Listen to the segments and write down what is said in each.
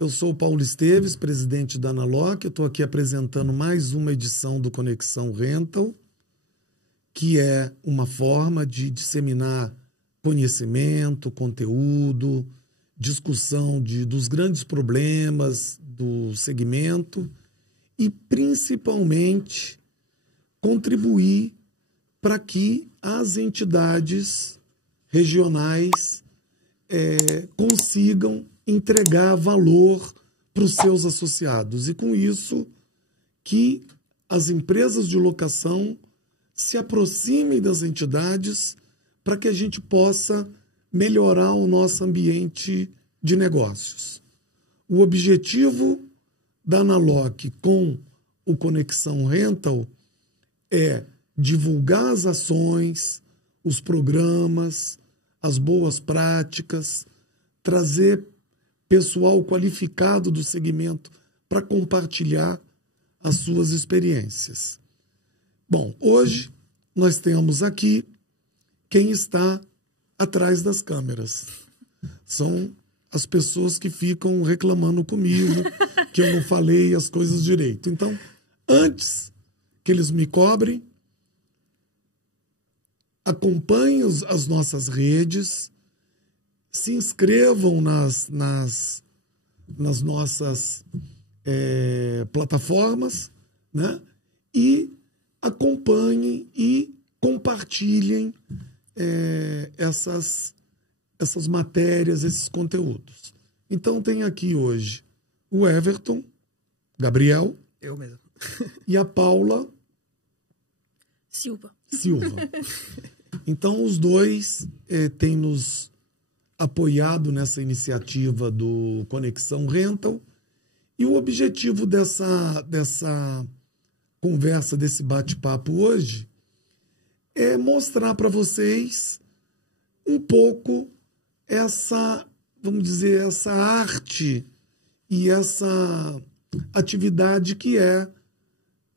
Eu sou o Paulo Esteves, presidente da Naloc. Eu estou aqui apresentando mais uma edição do Conexão Rental, que é uma forma de disseminar conhecimento, conteúdo, discussão dos grandes problemas do segmento e, principalmente, contribuir para que as entidades regionais consigam entregar valor para os seus associados. E, com isso, que as empresas de locação se aproximem das entidades para que a gente possa melhorar o nosso ambiente de negócios. O objetivo da Naloc com o Conexão Rental é divulgar as ações, os programas, as boas práticas, trazer pessoal qualificado do segmento para compartilhar as suas experiências. Bom, hoje nós temos aqui quem está atrás das câmeras. São as pessoas que ficam reclamando comigo que eu não falei as coisas direito. Então, antes que eles me cobrem, acompanhem as nossas redes, se inscrevam nas nossas plataformas, né? E acompanhem e compartilhem essas matérias, esses conteúdos. Então, tem aqui hoje o Everton, Gabriel. Eu mesmo. E a Paula Silva. Então, os dois têm nos apoiado nessa iniciativa do Conexão Rental. E o objetivo dessa conversa, desse bate-papo hoje, é mostrar para vocês um pouco essa, vamos dizer, essa arte e essa atividade que é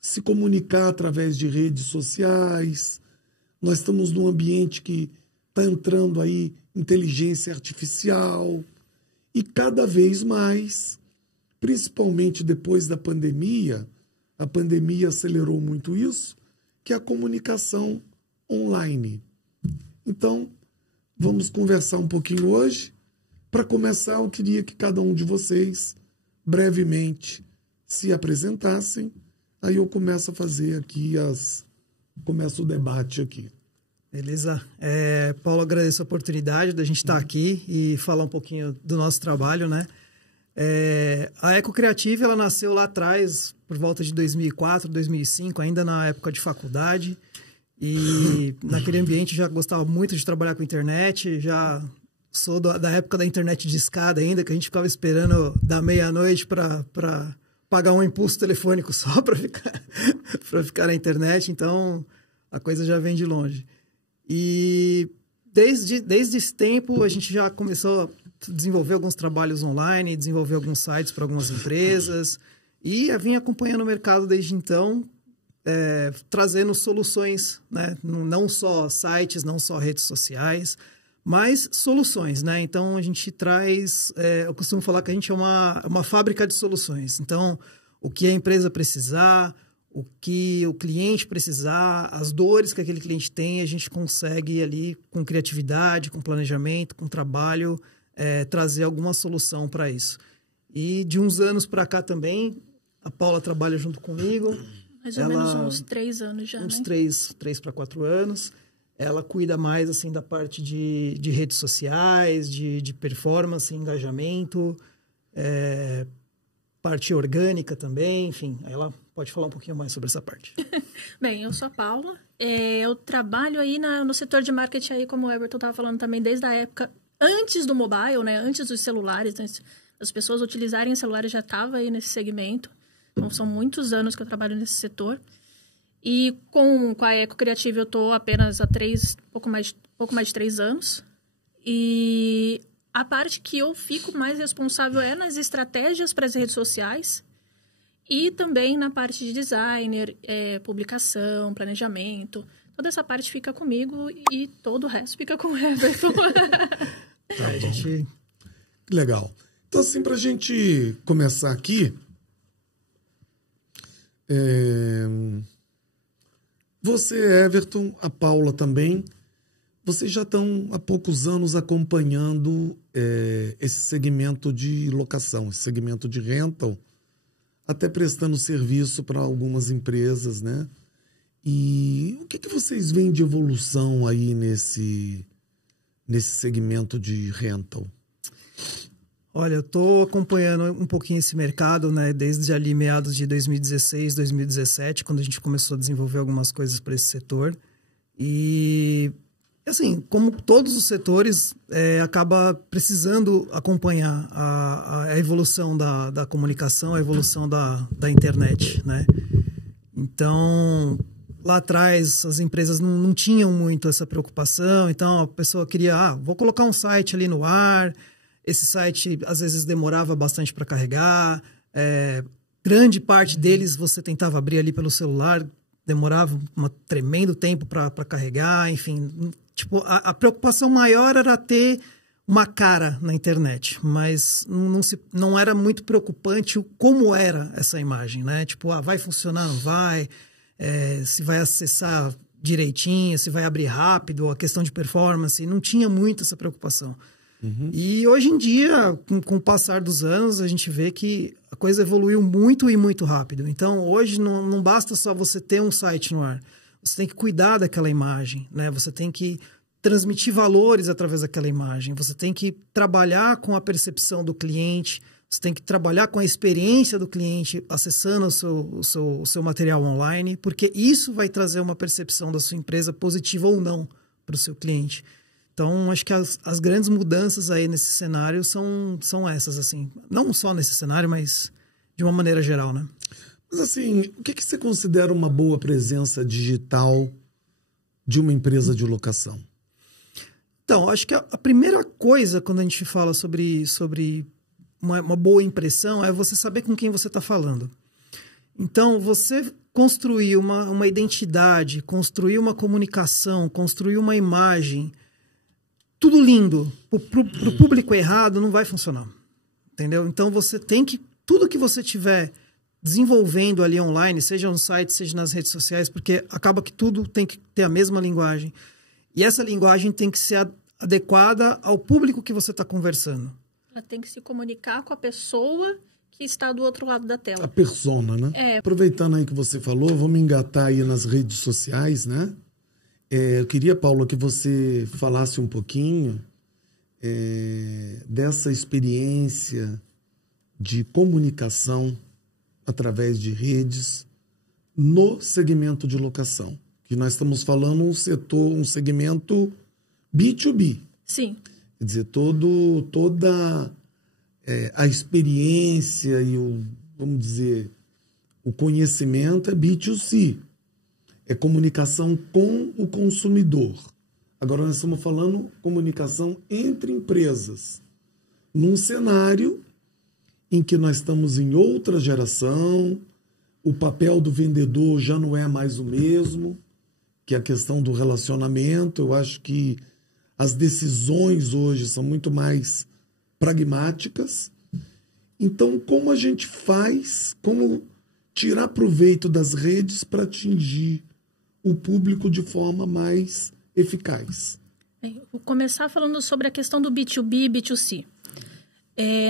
se comunicar através de redes sociais. Nós estamos num ambiente que está entrando aí inteligência artificial e cada vez mais, principalmente depois da pandemia, a pandemia acelerou muito isso, que é a comunicação online. Então, vamos conversar um pouquinho hoje. Para começar, eu queria que cada um de vocês brevemente se apresentassem. Aí eu começo a fazer aqui começo o debate aqui. Beleza. Paulo, agradeço a oportunidade da gente estar aqui e falar um pouquinho do nosso trabalho, né? A Eco Creative, ela nasceu lá atrás, por volta de 2004, 2005, ainda na época de faculdade. E naquele ambiente já gostava muito de trabalhar com internet, já sou da época da internet de escada ainda, que a gente ficava esperando da meia-noite para pagar um impulso telefônico só para ficar na internet. Então, a coisa já vem de longe. E desde esse tempo, a gente já começou a desenvolver alguns trabalhos online, desenvolver alguns sites para algumas empresas. E eu vim acompanhando o mercado desde então, trazendo soluções, né? Não só sites, não só redes sociais, mas soluções, né? Então, a gente traz... eu costumo falar que a gente é uma fábrica de soluções. Então, o que a empresa precisar, o que o cliente precisar, as dores que aquele cliente tem, a gente consegue ali, com criatividade, com planejamento, com trabalho, trazer alguma solução para isso. E de uns anos para cá também, a Paula trabalha junto comigo. Mais ou menos uns 3 anos já, uns né? 3 para 4 anos. Ela cuida mais assim, da parte de redes sociais, de performance, engajamento, parte orgânica também, enfim. Ela pode falar um pouquinho mais sobre essa parte. Bem, eu sou a Paula. Eu trabalho aí no setor de marketing, aí, como o Everton estava falando também, desde a época antes do mobile, né? Antes dos celulares, antes as pessoas utilizarem celulares, já estava aí nesse segmento. Então, são muitos anos que eu trabalho nesse setor. E com a Eco Creative eu estou apenas há pouco mais de 3 anos. E a parte que eu fico mais responsável é nas estratégias para as redes sociais e também na parte de designer, publicação, planejamento. Toda essa parte fica comigo e todo o resto fica com o Everton. Tá bom. Legal. Então, assim, para a gente começar aqui, você, Everton, a Paula também, vocês já estão há poucos anos acompanhando esse segmento de locação, esse segmento de rental, até prestando serviço para algumas empresas, né? E o que vocês veem de evolução aí nesse segmento de rental? Olha, eu estou acompanhando um pouquinho esse mercado, né, desde ali meados de 2016, 2017, quando a gente começou a desenvolver algumas coisas para esse setor. E, assim, como todos os setores, acaba precisando acompanhar a evolução da comunicação, a evolução da internet, né? Então, lá atrás, as empresas não tinham muito essa preocupação. Então, a pessoa queria, vou colocar um site ali no ar. Esse site, às vezes, demorava bastante para carregar. Grande parte deles você tentava abrir ali pelo celular, demorava um tremendo tempo para carregar. Enfim, tipo, a preocupação maior era ter uma cara na internet, mas não era muito preocupante como era essa imagem, né? Tipo, vai funcionar, não vai? Se vai acessar direitinho, se vai abrir rápido, a questão de performance, não tinha muito essa preocupação. Uhum. E hoje em dia, com o passar dos anos, a gente vê que a coisa evoluiu muito e muito rápido. Então, hoje não basta só você ter um site no ar. Você tem que cuidar daquela imagem, né? Você tem que transmitir valores através daquela imagem. Você tem que trabalhar com a percepção do cliente. Você tem que trabalhar com a experiência do cliente acessando o seu material online, porque isso vai trazer uma percepção da sua empresa positiva ou não para o seu cliente. Então, acho que as grandes mudanças aí nesse cenário são essas, assim. Não só nesse cenário, mas de uma maneira geral, né? Mas, assim, o que você considera uma boa presença digital de uma empresa de locação? Então, acho que a primeira coisa, quando a gente fala sobre uma boa impressão, é você saber com quem você está falando. Então, você construir uma identidade, construir uma comunicação, construir uma imagem, tudo lindo, para o público errado não vai funcionar, entendeu? Então, você tem que, tudo que você tiver desenvolvendo ali online, seja no site, seja nas redes sociais, porque acaba que tudo tem que ter a mesma linguagem. E essa linguagem tem que ser adequada ao público que você está conversando. Ela tem que se comunicar com a pessoa que está do outro lado da tela. A persona, né? Aproveitando aí que você falou, vamos engatar aí nas redes sociais, né? Eu queria, Paula, que você falasse um pouquinho dessa experiência de comunicação através de redes no segmento de locação. Que nós estamos falando um segmento B2B. Sim. Quer dizer, toda a experiência e vamos dizer, o conhecimento é B2C. É comunicação com o consumidor. Agora nós estamos falando comunicação entre empresas. Num cenário em que nós estamos em outra geração, o papel do vendedor já não é mais o mesmo, que é a questão do relacionamento. Eu acho que as decisões hoje são muito mais pragmáticas. Então, como a gente faz, como tirar proveito das redes para atingir o público de forma mais eficaz? Vou começar falando sobre a questão do B2B e B2C.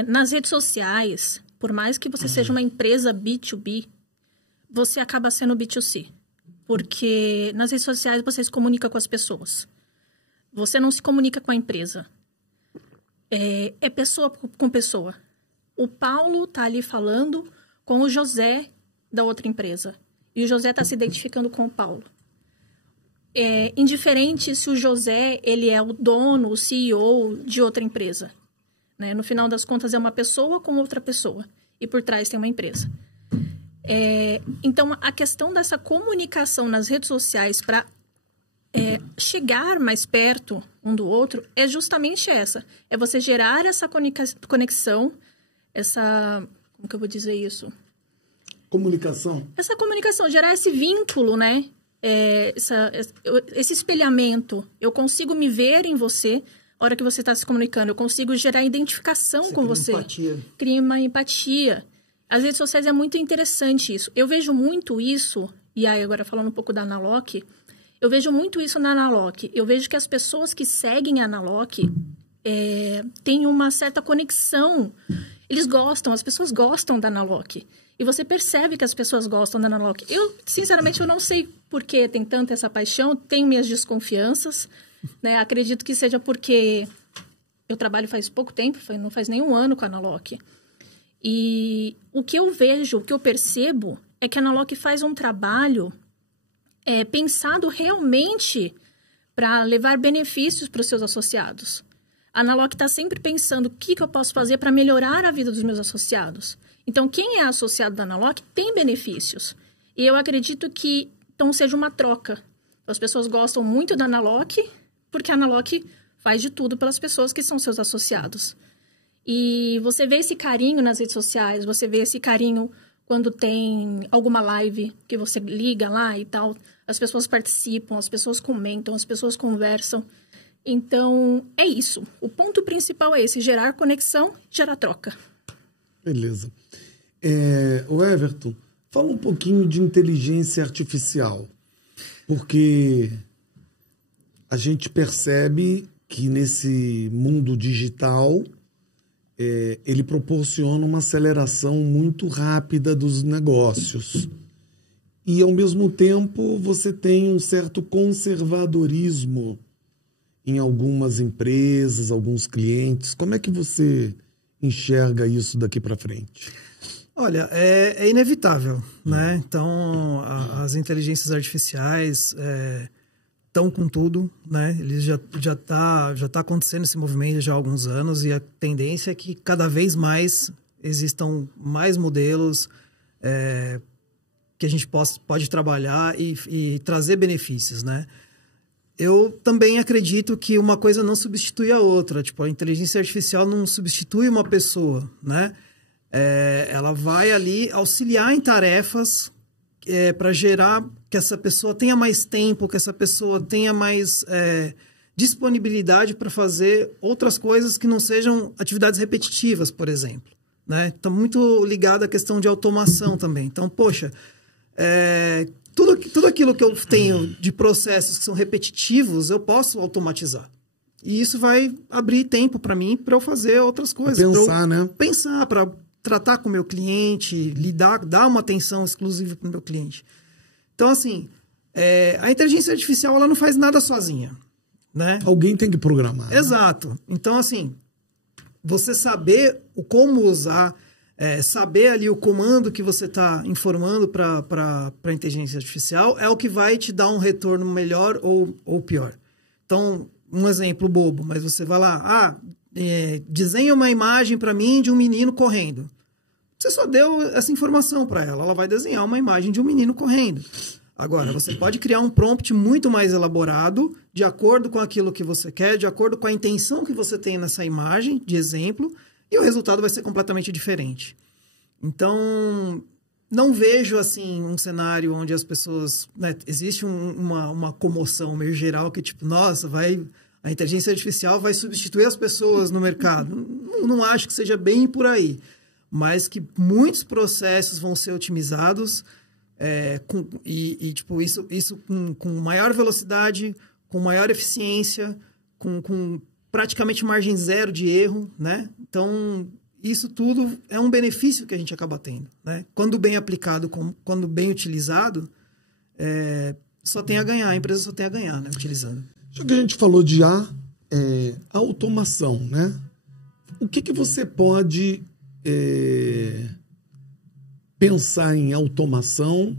Nas redes sociais, por mais que você seja uma empresa B2B, você acaba sendo B2C. Porque nas redes sociais você se comunica com as pessoas. Você não se comunica com a empresa. É pessoa com pessoa. O Paulo está ali falando com o José da outra empresa. E o José está se identificando com o Paulo. Indiferente se o José ele é o dono, o CEO de outra empresa. Né? No final das contas, é uma pessoa com outra pessoa. E por trás tem uma empresa. Então, a questão dessa comunicação nas redes sociais para chegar mais perto um do outro é justamente essa. É você gerar essa conexão, como que eu vou dizer isso? Comunicação. Essa comunicação, gerar esse vínculo, né? Esse espelhamento. Eu consigo me ver em você, a hora que você está se comunicando. Eu consigo gerar identificação com você. Empatia. Cria uma empatia. As redes sociais é muito interessante isso. Eu vejo muito isso, e aí agora falando um pouco da Nalock, eu vejo muito isso na Nalock. Eu vejo que as pessoas que seguem a Nalock têm uma certa conexão. Eles gostam, as pessoas gostam da Nalock. E você percebe que as pessoas gostam da Nalock. Eu, sinceramente, eu não sei por que tem tanta essa paixão. Tenho minhas desconfianças. Né? Acredito que seja porque eu trabalho faz pouco tempo, não faz nem um ano com a Nalock. E o que eu vejo, o que eu percebo, é que a Nalock faz um trabalho pensado realmente para levar benefícios para os seus associados. A Nalock está sempre pensando o que eu posso fazer para melhorar a vida dos meus associados. Então, quem é associado da Nalock tem benefícios. E eu acredito que então seja uma troca. As pessoas gostam muito da Nalock, porque a Nalock faz de tudo pelas pessoas que são seus associados. E você vê esse carinho nas redes sociais, você vê esse carinho quando tem alguma live que você liga lá e tal. As pessoas participam, as pessoas comentam, as pessoas conversam. Então, é isso. O ponto principal é esse, gerar conexão, gerar troca. Beleza. O Everton, fala um pouquinho de inteligência artificial, porque a gente percebe que nesse mundo digital ele proporciona uma aceleração muito rápida dos negócios. E, ao mesmo tempo, você tem um certo conservadorismo em algumas empresas, alguns clientes. Como é que você enxerga isso daqui para frente? Olha, é inevitável, né? Então, as inteligências artificiais estão com tudo, né? Eles já tá acontecendo esse movimento já há alguns anos e a tendência é que cada vez mais existam mais modelos que a gente pode trabalhar e trazer benefícios, né? Eu também acredito que uma coisa não substitui a outra. Tipo, a inteligência artificial não substitui uma pessoa, né? Ela vai ali auxiliar em tarefas para gerar que essa pessoa tenha mais tempo, que essa pessoa tenha mais disponibilidade para fazer outras coisas que não sejam atividades repetitivas, por exemplo. Né? Está muito ligado à questão de automação também. Então, poxa, tudo aquilo que eu tenho de processos que são repetitivos, eu posso automatizar. E isso vai abrir tempo para mim para eu fazer outras coisas. Pensar, né? Pensar, para tratar com o meu cliente, dar uma atenção exclusiva para o meu cliente. Então, assim, a inteligência artificial ela não faz nada sozinha, né? Alguém tem que programar. Exato. Então, assim, você saber como usar, saber ali o comando que você está informando para a inteligência artificial é o que vai te dar um retorno melhor ou pior. Então, um exemplo bobo, mas você vai lá, desenha uma imagem para mim de um menino correndo. Você só deu essa informação para ela. Ela vai desenhar uma imagem de um menino correndo. Agora, você pode criar um prompt muito mais elaborado, de acordo com aquilo que você quer, de acordo com a intenção que você tem nessa imagem, de exemplo, e o resultado vai ser completamente diferente. Então, não vejo assim um cenário onde as pessoas... Né, existe uma comoção meio geral que, tipo, nossa, a inteligência artificial vai substituir as pessoas no mercado. Não acho que seja bem por aí. Mas que muitos processos vão ser otimizados tipo, isso com maior velocidade, com maior eficiência, com praticamente margem zero de erro, né? Então, isso tudo é um benefício que a gente acaba tendo, né? Quando bem aplicado, quando bem utilizado, só tem a ganhar, a empresa só tem a ganhar, né? Utilizando. Já que a gente falou de automação, né? O que você pode pensar em automação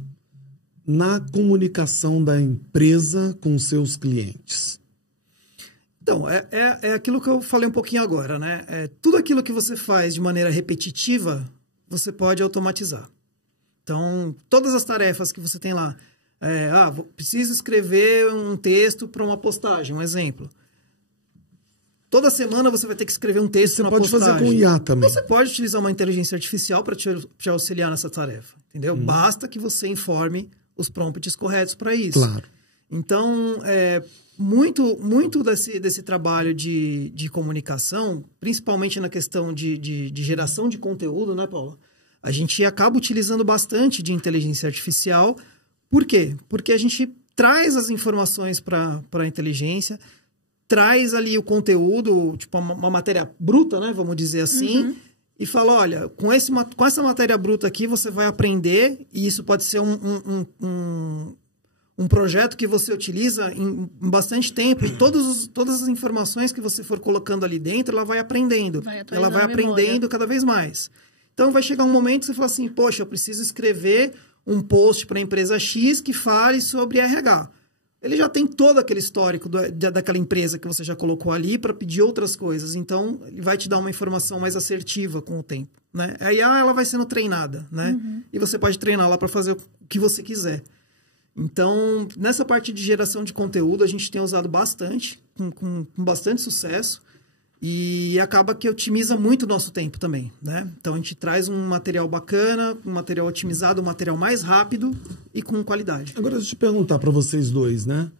na comunicação da empresa com seus clientes? Então, é aquilo que eu falei um pouquinho agora, né? Tudo aquilo que você faz de maneira repetitiva, você pode automatizar. Então, todas as tarefas que você tem lá, preciso escrever um texto para uma postagem, um exemplo. Toda semana você vai ter que escrever um texto na postagem. Você pode fazer com IA também. Você pode utilizar uma inteligência artificial para te auxiliar nessa tarefa, entendeu? Basta que você informe os prompts corretos para isso. Claro. Então, muito desse trabalho de comunicação, principalmente na questão de geração de conteúdo, né, Paula? A gente acaba utilizando bastante de inteligência artificial. Por quê? Porque a gente traz as informações para a inteligência, traz ali o conteúdo, tipo uma matéria bruta, né, vamos dizer assim, e fala, olha, com essa matéria bruta aqui você vai aprender, e isso pode ser um projeto que você utiliza em bastante tempo, e todas as informações que você for colocando ali dentro, ela vai aprendendo. Ela vai aprendendo cada vez mais. Então, vai chegar um momento que você fala assim, poxa, eu preciso escrever um post para a empresa X que fale sobre RH. Ele já tem todo aquele histórico daquela empresa que você já colocou ali para pedir outras coisas. Então, ele vai te dar uma informação mais assertiva com o tempo, né? A IA, ela vai sendo treinada, né? E você pode treiná-la para fazer o que você quiser. Então, nessa parte de geração de conteúdo, a gente tem usado bastante, com bastante sucesso. E acaba que otimiza muito o nosso tempo também, né? Então, a gente traz um material bacana, um material otimizado, um material mais rápido e com qualidade. Agora, deixa eu te perguntar para vocês dois, né?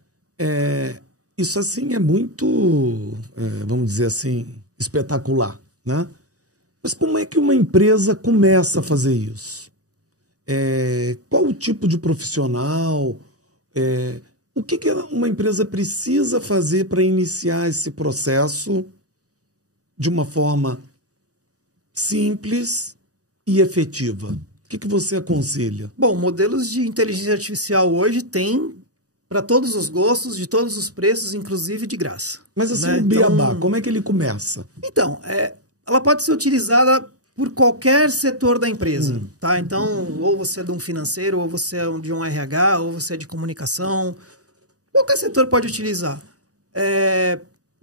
Isso, assim, é muito, vamos dizer assim, espetacular, né? Mas como é que uma empresa começa a fazer isso? Qual o tipo de profissional? O que uma empresa precisa fazer para iniciar esse processo de uma forma simples e efetiva? O que você aconselha? Bom, modelos de inteligência artificial hoje tem para todos os gostos, de todos os preços, inclusive de graça. Mas assim, né? o beabá, como é que ele começa? Então, ela pode ser utilizada por qualquer setor da empresa, tá? Então, ou você é de um financeiro, ou você é de um RH, ou você é de comunicação. Qualquer setor pode utilizar.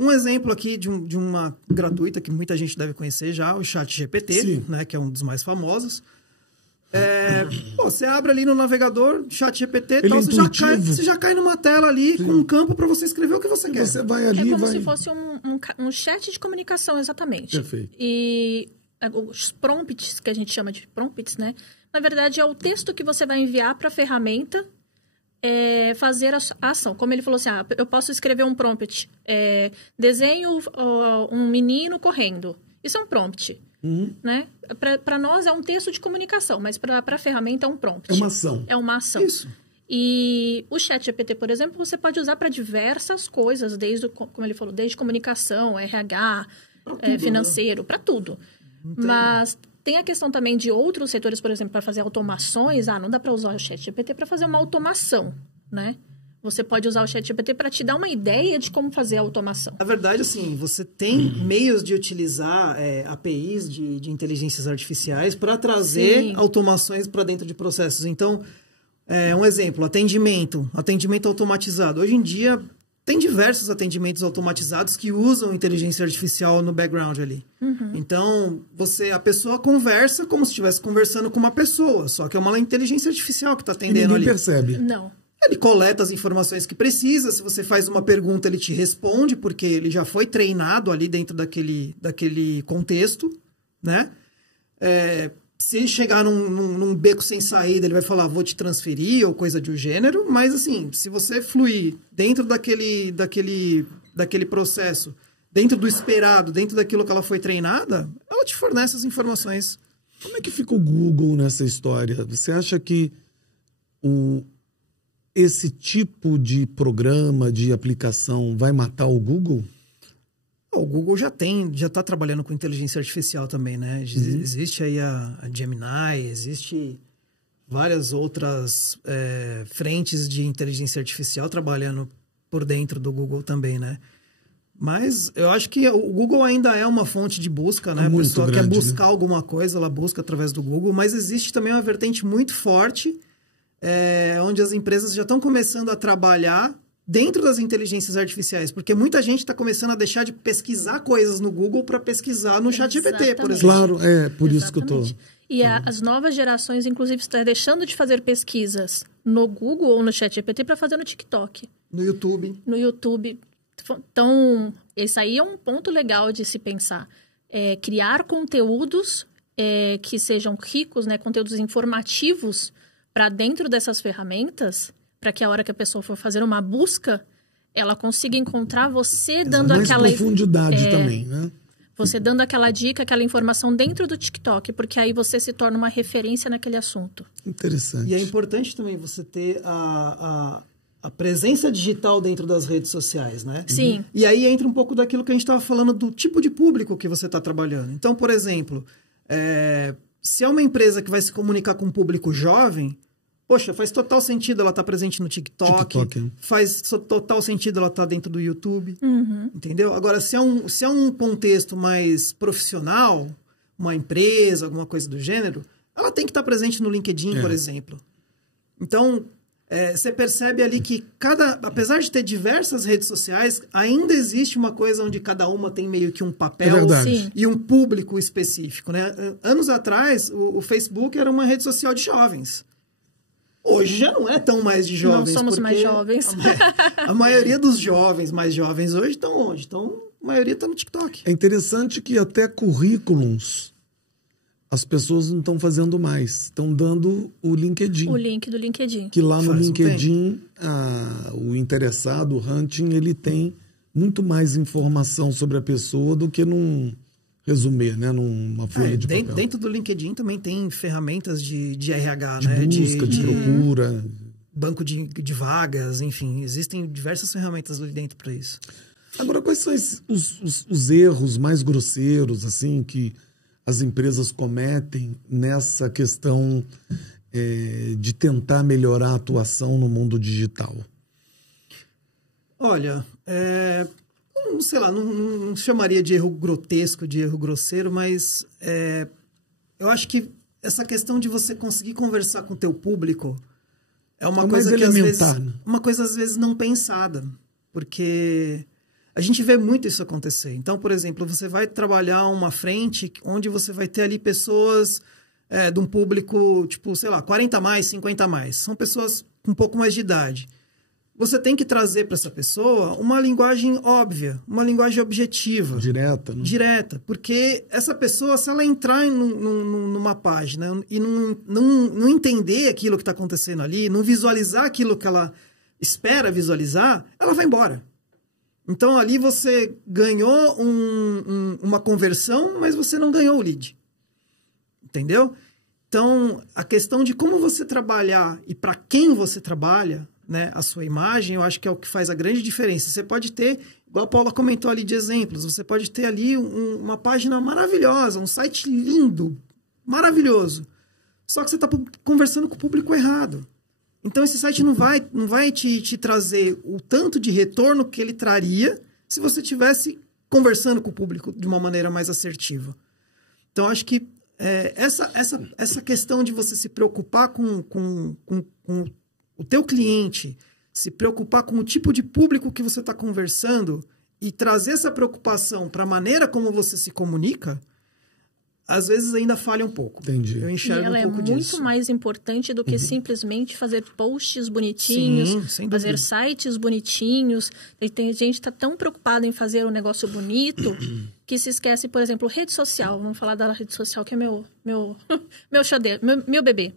Um exemplo aqui de uma gratuita que muita gente deve conhecer já, o ChatGPT, né, que é um dos mais famosos. Você abre ali no navegador, ChatGPT, você já cai numa tela ali com um campo para você escrever o que você quer. Você vai ali, como se fosse um chat de comunicação, exatamente. Perfeito. E os prompts, que a gente chama de prompts, né? Na verdade, é o texto que você vai enviar para a ferramenta fazer a ação. Como ele falou assim, eu posso escrever um prompt. Desenho um menino correndo. Isso é um prompt. Né? Para nós é um texto de comunicação, mas para a ferramenta é um prompt. É uma ação. É uma ação. Isso. E o ChatGPT, por exemplo, você pode usar para diversas coisas, como ele falou, desde comunicação, RH, financeiro, para tudo. Entendi. Mas tem a questão também de outros setores, por exemplo, para fazer automações. Não dá para usar o ChatGPT para fazer uma automação, né? Você pode usar o ChatGPT para te dar uma ideia de como fazer a automação. Na verdade, assim, você tem meios de utilizar APIs de inteligências artificiais para trazer automações para dentro de processos. Então, um exemplo, atendimento automatizado. Hoje em dia, tem diversos atendimentos automatizados que usam inteligência artificial no background ali. Então, a pessoa conversa como se estivesse conversando com uma pessoa, só que é uma inteligência artificial que está atendendo ali. Ninguém percebe. Não. Ele coleta as informações que precisa. Se você faz uma pergunta, ele te responde, porque ele já foi treinado ali dentro daquele contexto, né? Se ele chegar num beco sem saída, ele vai falar, vou te transferir, ou coisa do gênero. Mas, assim, se você fluir dentro daquele processo, dentro do esperado, dentro daquilo que ela foi treinada, ela te fornece as informações. Como é que fica o Google nessa história? Você acha que esse tipo de programa, de aplicação, vai matar o Google? O Google já está trabalhando com inteligência artificial também, né? Existe aí a Gemini, existe várias outras frentes de inteligência artificial trabalhando por dentro do Google também, né? Mas eu acho que o Google ainda é uma fonte de busca, né? A pessoa quer buscar alguma coisa, ela busca através do Google, mas existe também uma vertente muito forte onde as empresas já estão começando a trabalhar dentro das inteligências artificiais, porque muita gente está começando a deixar de pesquisar coisas no Google para pesquisar no ChatGPT, por exemplo. Claro, por isso que eu estou... E as novas gerações, inclusive, estão deixando de fazer pesquisas no Google ou no ChatGPT para fazer no TikTok. No YouTube. No YouTube. Então, esse aí é um ponto legal de se pensar. Criar conteúdos que sejam ricos, né, conteúdos informativos para dentro dessas ferramentas, para que a hora que a pessoa for fazer uma busca, ela consiga encontrar você dando mais aquela... profundidade também, né? Você dando aquela dica, aquela informação dentro do TikTok, porque aí você se torna uma referência naquele assunto. Interessante. E é importante também você ter a presença digital dentro das redes sociais, né? Sim. E aí entra um pouco daquilo que a gente estava falando do tipo de público que você está trabalhando. Então, por exemplo, se é uma empresa que vai se comunicar com um público jovem, poxa, faz total sentido ela estar presente no TikTok, faz total sentido ela estar dentro do YouTube, entendeu? Agora, se é um contexto mais profissional, uma empresa, alguma coisa do gênero, ela tem que estar presente no LinkedIn, por exemplo. Então, você percebe ali que apesar de ter diversas redes sociais, ainda existe uma coisa onde cada uma tem meio que um papel e um público específico, né? Anos atrás, o Facebook era uma rede social de jovens. Hoje já não é tão mais de jovens. Não somos mais jovens. A maioria dos jovens mais jovens hoje estão onde? A maioria está no TikTok. É interessante que até currículos as pessoas não estão fazendo mais. Estão dando o LinkedIn. O link do LinkedIn. Que lá no LinkedIn, o interessado, o hunting, ele tem muito mais informação sobre a pessoa do que num resumir, né? Numa folha de papel. Dentro do LinkedIn também tem ferramentas de RH, de né? Busca, de procura. Banco de vagas, enfim. Existem diversas ferramentas ali dentro para isso. Agora, quais são os erros mais grosseiros, assim, que as empresas cometem nessa questão de tentar melhorar a atuação no mundo digital? Olha, sei lá, não chamaria de erro grotesco, de erro grosseiro, mas eu acho que essa questão de você conseguir conversar com o teu público é uma coisa que às vezes não pensada, porque a gente vê muito isso acontecer. Então, por exemplo, você vai trabalhar uma frente onde você vai ter ali pessoas de um público, tipo, sei lá, 40 mais, 50 mais. São pessoas com um pouco mais de idade. Você tem que trazer para essa pessoa uma linguagem óbvia, uma linguagem objetiva. Direta, né? Direta. Porque essa pessoa, se ela entrar numa página e não entender aquilo que está acontecendo ali, não visualizar aquilo que ela espera visualizar, ela vai embora. Então, ali você ganhou uma conversão, mas você não ganhou o lead. Entendeu? Então, a questão de como você trabalhar e para quem você trabalha, né, a sua imagem, eu acho que é o que faz a grande diferença. Você pode ter, igual a Paula comentou ali de exemplos, você pode ter ali uma página maravilhosa, um site lindo, maravilhoso. Só que você está conversando com o público errado. Então, esse site não vai te trazer o tanto de retorno que ele traria se você estivesse conversando com o público de uma maneira mais assertiva. Então, acho que essa questão de você se preocupar com o teu cliente, se preocupar com o tipo de público que você está conversando e trazer essa preocupação para a maneira como você se comunica, às vezes ainda falha um pouco. Entendi. Eu enxergo ela um pouco disso. É muito mais importante do que simplesmente fazer posts bonitinhos, fazer sites bonitinhos. Tem gente que está tão preocupada em fazer um negócio bonito que se esquece, por exemplo, rede social. Vamos falar da rede social, que é meu bebê.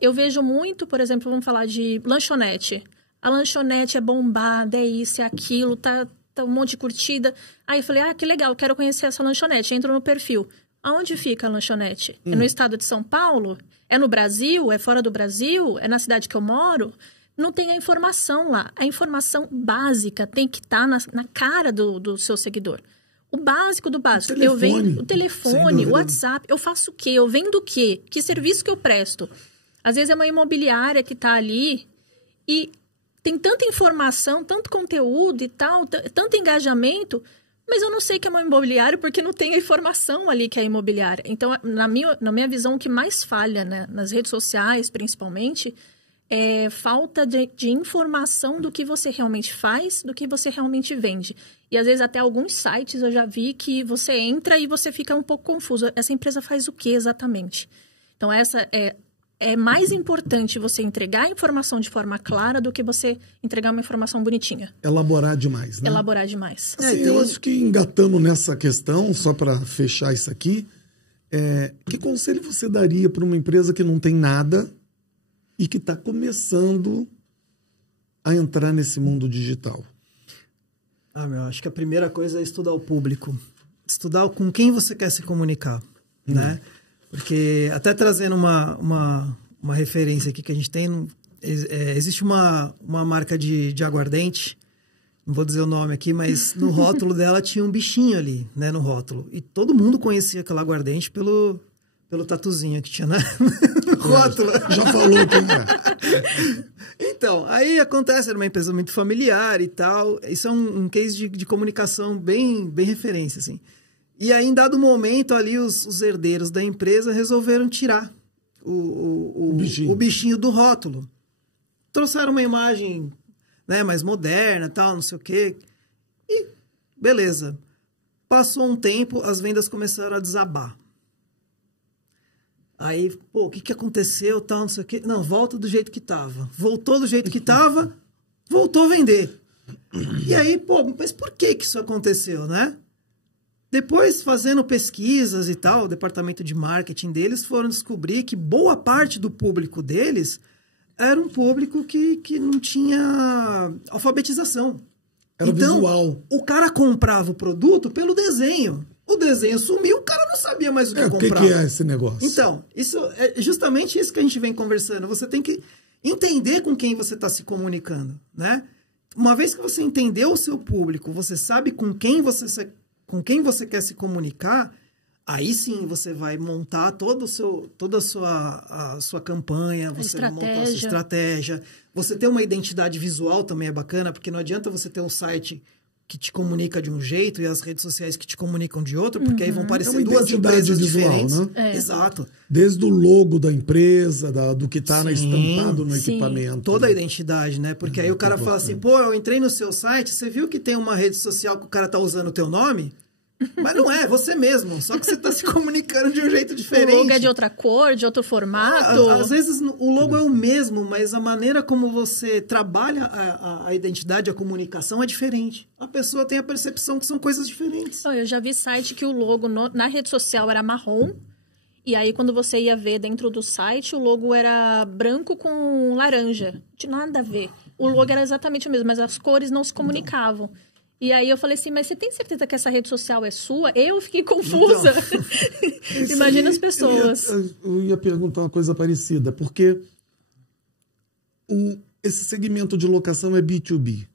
Eu vejo muito, por exemplo, vamos falar de lanchonete. A lanchonete é bombada, é isso, é aquilo, tá um monte de curtida. Aí eu falei, que legal, quero conhecer essa lanchonete. Entro no perfil. Aonde fica a lanchonete? É no estado de São Paulo? É no Brasil? É fora do Brasil? É na cidade que eu moro? Não tem a informação lá. A informação básica tem que estar na cara do seu seguidor. O básico do básico. O telefone, o WhatsApp. Eu faço o quê? Eu vendo o quê? Que serviço que eu presto? Às vezes é uma imobiliária que está ali e tem tanta informação, tanto conteúdo e tal, tanto engajamento, mas eu não sei que é uma imobiliária porque não tem a informação ali que é imobiliária. Então, na minha visão, o que mais falha, né, nas redes sociais, principalmente, é falta de informação do que você realmente faz, do que você realmente vende. E, às vezes, até alguns sites eu já vi que você entra e você fica um pouco confuso. Essa empresa faz o que exatamente? Então, é mais importante você entregar a informação de forma clara do que você entregar uma informação bonitinha. Elaborar demais, né? Elaborar demais. Eu acho que engatando nessa questão, só para fechar isso aqui, que conselho você daria para uma empresa que não tem nada e que está começando a entrar nesse mundo digital? Acho que a primeira coisa é estudar o público. Estudar com quem você quer se comunicar, né? Porque, até trazendo uma referência aqui que a gente tem, existe uma marca de aguardente, não vou dizer o nome aqui, mas no rótulo dela tinha um bichinho ali, né, no rótulo. E todo mundo conhecia aquela aguardente pelo tatuzinho que tinha no rótulo. Já falou quem é. Então, aí acontece, era uma empresa muito familiar e tal. Isso é um case de comunicação bem referência, assim. E aí, em dado momento, ali, os herdeiros da empresa resolveram tirar o bichinho do rótulo. Trouxeram uma imagem, né, mais moderna, tal, não sei o quê. E beleza. Passou um tempo, as vendas começaram a desabar. Aí, pô, o que aconteceu, tal, não sei o quê. Não, volta do jeito que tava. Voltou do jeito que tava, voltou a vender. E aí, pô, mas por que isso aconteceu, né? Depois, fazendo pesquisas e tal, o departamento de marketing deles foram descobrir que boa parte do público deles era um público que não tinha alfabetização. Era então, visual. O cara comprava o produto pelo desenho. O desenho sumiu, o cara não sabia mais o que comprar. O que é esse negócio? Então, isso é justamente isso que a gente vem conversando. Você tem que entender com quem você está se comunicando, né? Uma vez que você entendeu o seu público, você sabe com quem você quer se comunicar, aí sim você vai montar toda a sua campanha, você vai montar a sua estratégia. Você ter uma identidade visual também é bacana, porque não adianta você ter um site que te comunica de um jeito e as redes sociais que te comunicam de outro, porque aí vão parecer duas empresas diferentes. Né? Exato. Desde o logo da empresa, do que está estampado no equipamento. Toda a identidade, né? Porque aí o cara fala assim, pô, eu entrei no seu site, você viu que tem uma rede social que o cara tá usando o teu nome? Mas não é você mesmo, só que você está se comunicando de um jeito diferente. O logo é de outra cor, de outro formato. Às vezes o logo é o mesmo, mas a maneira como você trabalha a identidade, a comunicação é diferente. A pessoa tem a percepção que são coisas diferentes. Eu já vi site que o logo na rede social era marrom, e aí quando você ia ver dentro do site, o logo era branco com laranja. Não tinha nada a ver. O logo era exatamente o mesmo, mas as cores não se comunicavam. E aí eu falei assim, mas você tem certeza que essa rede social é sua? Eu fiquei confusa. Então, imagina as pessoas. Eu ia perguntar uma coisa parecida, porque esse segmento de locação é B2B.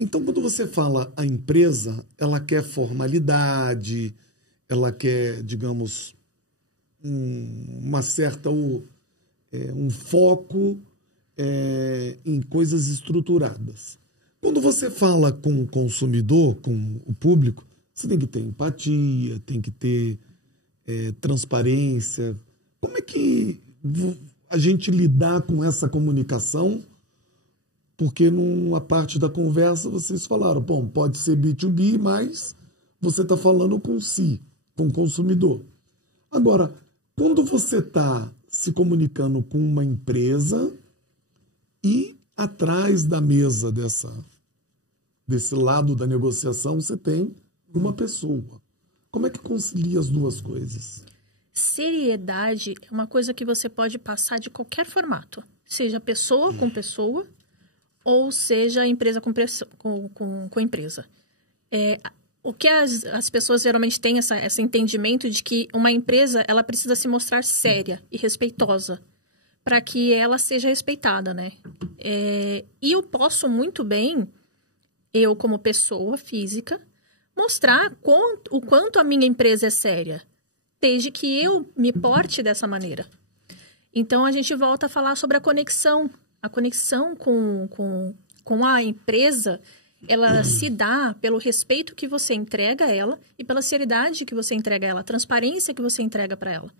Então, quando você fala a empresa, ela quer formalidade, ela quer, digamos, uma certa... um foco em coisas estruturadas. Quando você fala com o consumidor, com o público, você tem que ter empatia, tem que ter transparência. Como é que a gente lidar com essa comunicação? Porque numa parte da conversa vocês falaram, bom, pode ser B2B, mas você está falando com com o consumidor. Agora, quando você está se comunicando com uma empresa e atrás da mesa desse lado da negociação, você tem uma pessoa. Como é que concilia as duas coisas? Seriedade é uma coisa que você pode passar de qualquer formato. Seja pessoa com pessoa, ou seja empresa com empresa. O que as pessoas geralmente têm esse entendimento de que uma empresa ela precisa se mostrar séria e respeitosa para que ela seja respeitada, né? E eu posso muito bem... eu, como pessoa física, mostrar o quanto a minha empresa é séria, desde que eu me porte dessa maneira. Então, a gente volta a falar sobre a conexão. A conexão com a empresa, ela se dá pelo respeito que você entrega a ela e pela seriedade que você entrega a ela, a transparência que você entrega para ela.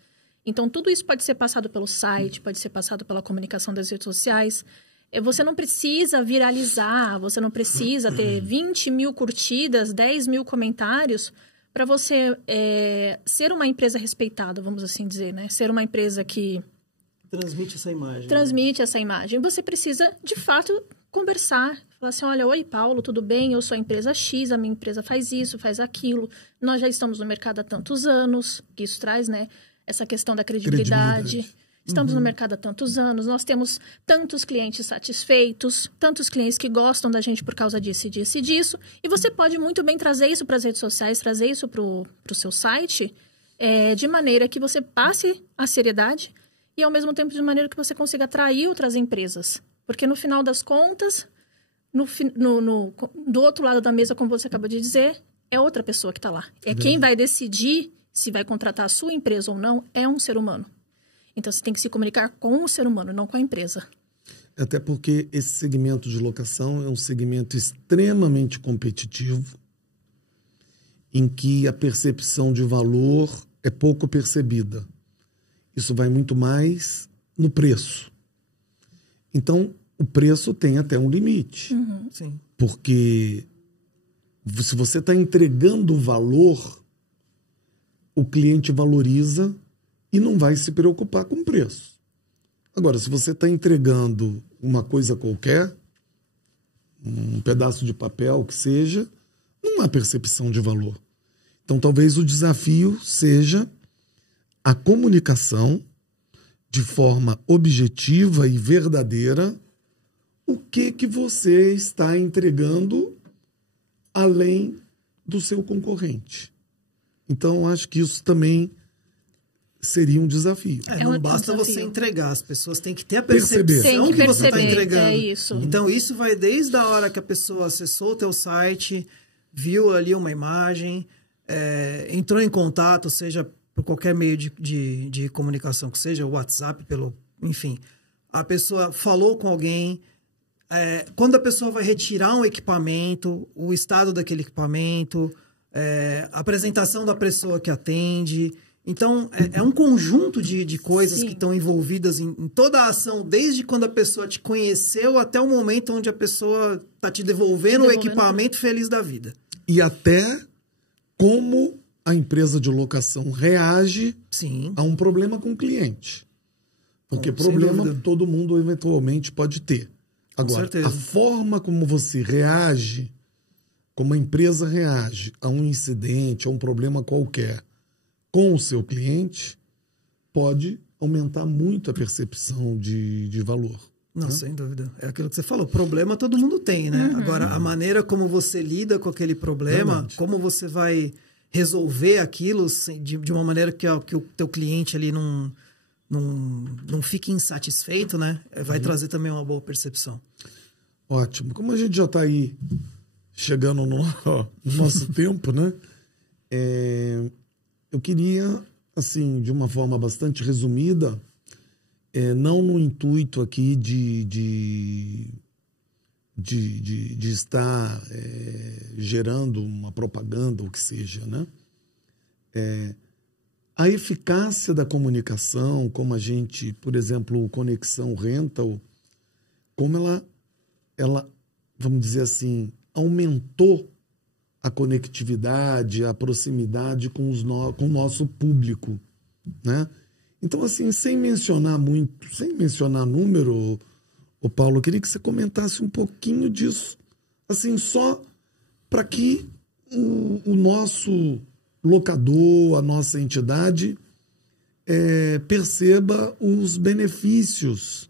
Então, tudo isso pode ser passado pelo site, pode ser passado pela comunicação das redes sociais. Você não precisa viralizar, você não precisa ter 20 mil curtidas, 10 mil comentários para você ser uma empresa respeitada, vamos assim dizer, né? Ser uma empresa que... transmite essa imagem. Transmite essa imagem. Você precisa, de fato, conversar. Falar assim, olha, oi, Paulo, tudo bem? Eu sou a empresa X, a minha empresa faz isso, faz aquilo. Nós já estamos no mercado há tantos anos, que isso traz, né? Essa questão da credibilidade. Estamos no mercado há tantos anos, nós temos tantos clientes satisfeitos, tantos clientes que gostam da gente por causa disso e disso e disso. E você pode muito bem trazer isso para as redes sociais, trazer isso para o seu site, de maneira que você passe a seriedade e, ao mesmo tempo, de maneira que você consiga atrair outras empresas. Porque, no final das contas, do outro lado da mesa, como você acabou de dizer, é outra pessoa que está lá. Quem vai decidir se vai contratar a sua empresa ou não, é um ser humano. Então, você tem que se comunicar com o ser humano, não com a empresa. Até porque esse segmento de locação é um segmento extremamente competitivo, em que a percepção de valor é pouco percebida. Isso vai muito mais no preço. Então, o preço tem até um limite. Sim. Porque se você está entregando valor, o cliente valoriza e não vai se preocupar com o preço. Agora, se você está entregando uma coisa qualquer, um pedaço de papel que seja, não há percepção de valor. Então, talvez o desafio seja a comunicação de forma objetiva e verdadeira, o que você está entregando além do seu concorrente. Então, acho que isso também seria um desafio. Não basta você entregar, as pessoas têm que ter a percepção que você está entregando. É isso. Então, isso vai desde a hora que a pessoa acessou o teu site, viu ali uma imagem, entrou em contato, seja por qualquer meio de comunicação que seja, o WhatsApp, enfim. A pessoa falou com alguém, quando a pessoa vai retirar um equipamento, o estado daquele equipamento, a apresentação da pessoa que atende. Então, é um conjunto de coisas que estão envolvidas em toda a ação, desde quando a pessoa te conheceu até o momento onde a pessoa está te devolvendo o equipamento feliz da vida. E até como a empresa de locação reage a um problema com o cliente. Porque problema todo mundo eventualmente pode ter. Agora, a forma como você reage, como a empresa reage a um incidente, a um problema qualquer, com o seu cliente, pode aumentar muito a percepção de valor. Não, sem dúvida. É aquilo que você falou. Problema todo mundo tem, né? Agora, a maneira como você lida com aquele problema, como você vai resolver aquilo de uma maneira que o teu cliente ali não fique insatisfeito, né? Vai trazer também uma boa percepção. Ótimo. Como a gente já está aí chegando no nosso tempo, né? Eu queria, assim, de uma forma bastante resumida, não no intuito aqui de estar gerando uma propaganda, ou que seja, né? A eficácia da comunicação, como a gente, por exemplo, o Conexão Rental, como ela, vamos dizer assim, aumentou a conectividade, a proximidade com o nosso público, né? Então, assim, sem mencionar número, Paulo, eu queria que você comentasse um pouquinho disso, assim, só para que o nosso locador, a nossa entidade, perceba os benefícios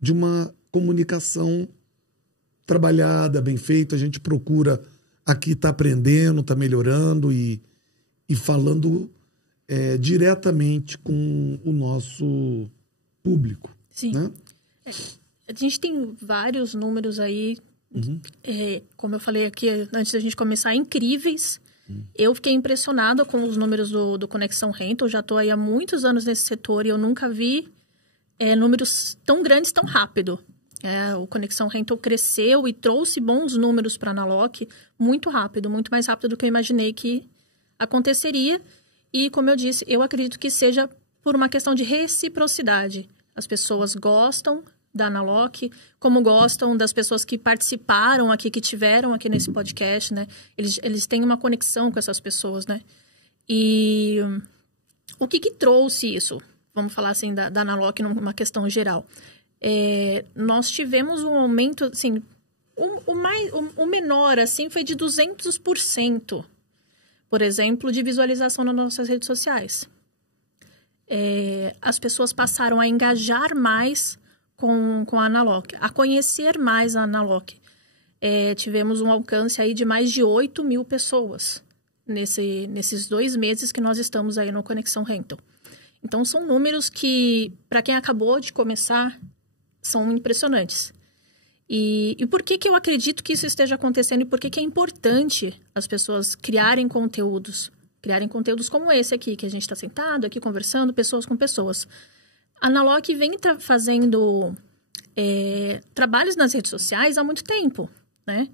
de uma comunicação trabalhada, bem feita. A gente procura aqui estar aprendendo, estar melhorando e falando diretamente com o nosso público. Sim. Né? A gente tem vários números aí, como eu falei aqui antes da gente começar, incríveis. Eu fiquei impressionada com os números do Conexão Rental. Já estou aí há muitos anos nesse setor e eu nunca vi números tão grandes tão rápido. O Conexão Rental cresceu e trouxe bons números para a Naloc muito rápido, muito mais rápido do que eu imaginei que aconteceria. E, como eu disse, eu acredito que seja por uma questão de reciprocidade. As pessoas gostam da Naloc, como gostam das pessoas que participaram aqui, que tiveram aqui nesse podcast, né? Eles têm uma conexão com essas pessoas, né? E o que trouxe isso? Vamos falar assim da Naloc numa questão geral. Nós tivemos um aumento, assim, o menor, assim, foi de 200%, por exemplo, de visualização nas nossas redes sociais. as pessoas passaram a engajar mais com a Analog, a conhecer mais a Analog. Tivemos um alcance aí de mais de 8 mil pessoas nesses 2 meses que nós estamos aí no Conexão Rental. Então, são números que, para quem acabou de começar, são impressionantes. E por que eu acredito que isso esteja acontecendo e por que é importante as pessoas criarem conteúdos como esse aqui, que a gente está sentado aqui conversando, pessoas com pessoas. A Analog vem fazendo trabalhos nas redes sociais há muito tempo, né?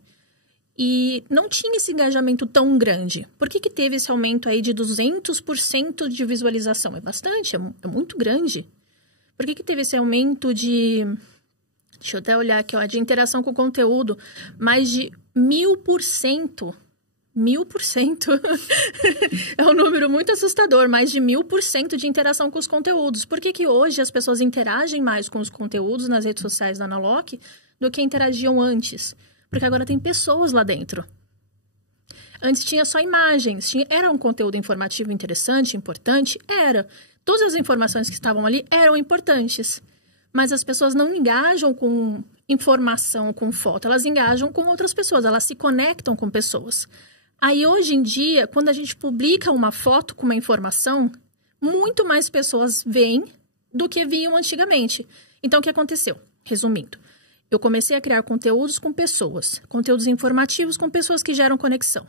E não tinha esse engajamento tão grande. Por que teve esse aumento aí de 200% de visualização? É bastante, é muito grande. Por que teve esse aumento de... Deixa eu até olhar aqui, ó, de interação com o conteúdo. Mais de 1000%. 1000%. É um número muito assustador. Mais de 1000% de interação com os conteúdos. Por que hoje as pessoas interagem mais com os conteúdos nas redes sociais da Analog do que interagiam antes? Porque agora tem pessoas lá dentro. Antes tinha só imagens. Era um conteúdo informativo interessante, importante? Era. Todas as informações que estavam ali eram importantes. Mas as pessoas não engajam com informação, com foto. Elas engajam com outras pessoas. Elas se conectam com pessoas. Aí, hoje em dia, quando a gente publica uma foto com uma informação, muito mais pessoas veem do que viam antigamente. Então, o que aconteceu? Resumindo. Eu comecei a criar conteúdos com pessoas, conteúdos informativos com pessoas que geram conexão.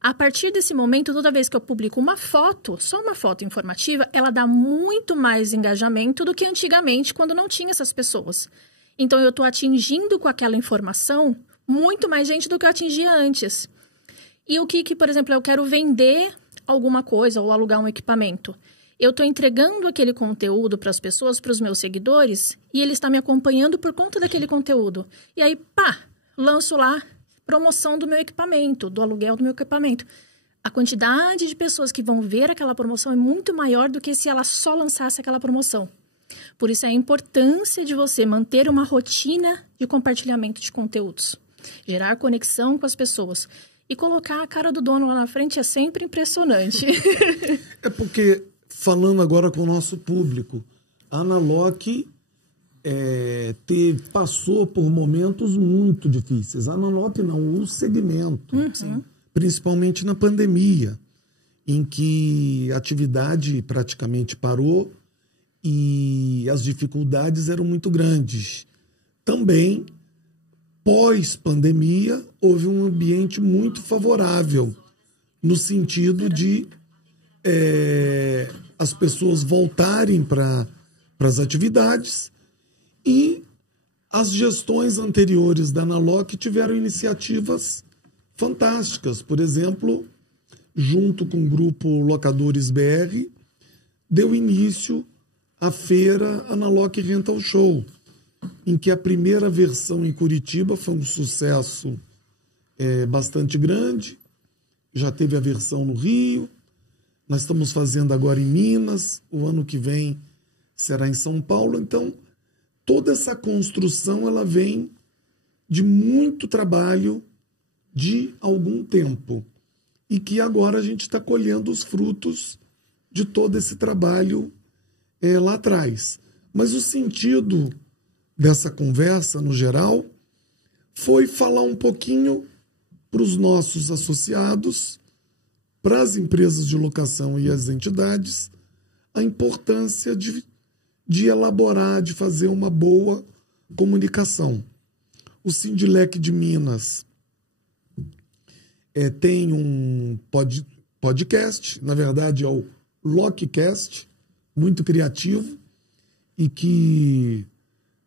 A partir desse momento, toda vez que eu publico uma foto, só uma foto informativa, ela dá muito mais engajamento do que antigamente, quando não tinha essas pessoas. Então, eu estou atingindo com aquela informação muito mais gente do que eu atingia antes. E o que, por exemplo, eu quero vender alguma coisa ou alugar um equipamento. Eu estou entregando aquele conteúdo para as pessoas, para os meus seguidores, e ele está me acompanhando por conta daquele conteúdo. E aí, lanço lá promoção do meu equipamento, do aluguel do meu equipamento. A quantidade de pessoas que vão ver aquela promoção é muito maior do que se ela só lançasse aquela promoção. Por isso, a importância de você manter uma rotina de compartilhamento de conteúdos. Gerar conexão com as pessoas. E colocar a cara do dono lá na frente é sempre impressionante. É porque... Falando agora com o nosso público, a Analog passou por momentos muito difíceis. A Analog não, o segmento, principalmente na pandemia, em que a atividade praticamente parou e as dificuldades eram muito grandes. Também, pós-pandemia, houve um ambiente muito favorável, no sentido de... as pessoas voltarem para as atividades e as gestões anteriores da Analog tiveram iniciativas fantásticas. Por exemplo, junto com o grupo Locadores BR, deu início à feira Analog Rental Show, em que a primeira versão em Curitiba foi um sucesso bastante grande, já teve a versão no Rio. Nós estamos fazendo agora em Minas, o ano que vem será em São Paulo. Então, toda essa construção ela vem de muito trabalho de algum tempo. E que agora a gente está colhendo os frutos de todo esse trabalho lá atrás. Mas o sentido dessa conversa, no geral, foi falar um pouquinho para os nossos associados, para as empresas de locação e as entidades, a importância de elaborar, de fazer uma boa comunicação. O Sindilec de Minas tem um podcast, na verdade é o Lockcast, muito criativo, e que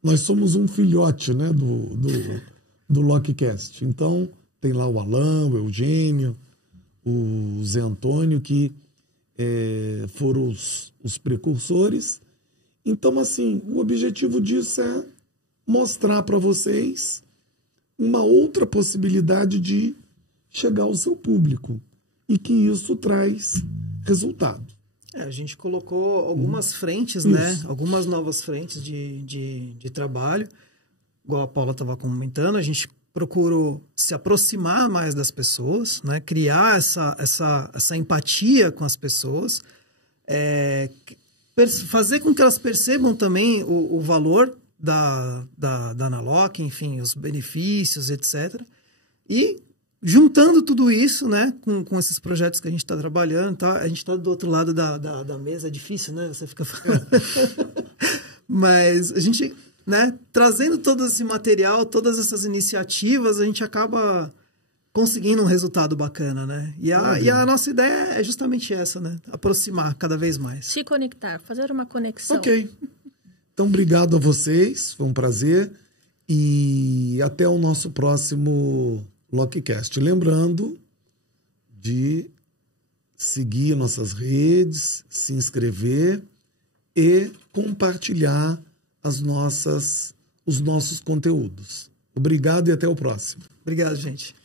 nós somos um filhote, né, do Lockcast. Então, tem lá o Alan, o Eugênio, o Zé Antônio, que foram os precursores. Então, assim, o objetivo disso é mostrar para vocês uma outra possibilidade de chegar ao seu público e que isso traz resultado. A gente colocou algumas frentes, né? Algumas novas frentes de trabalho. Igual a Paula estava comentando, a gente procurou se aproximar mais das pessoas, né? Criar essa empatia com as pessoas, fazer com que elas percebam também o valor da Nalock, enfim, os benefícios, etc. E juntando tudo isso, né, com esses projetos que a gente está trabalhando, tá? A gente está do outro lado da mesa, é difícil, né? Você fica falando. Mas a gente, né, trazendo todo esse material, todas essas iniciativas, a gente acaba conseguindo um resultado bacana, né? E a nossa ideia é justamente essa, né? Aproximar cada vez mais. Se conectar, fazer uma conexão. Ok. Então, obrigado a vocês, foi um prazer. E até o nosso próximo Lockcast. Lembrando de seguir nossas redes, se inscrever e compartilhar os nossos conteúdos. Obrigado e até o próximo. Obrigado, gente.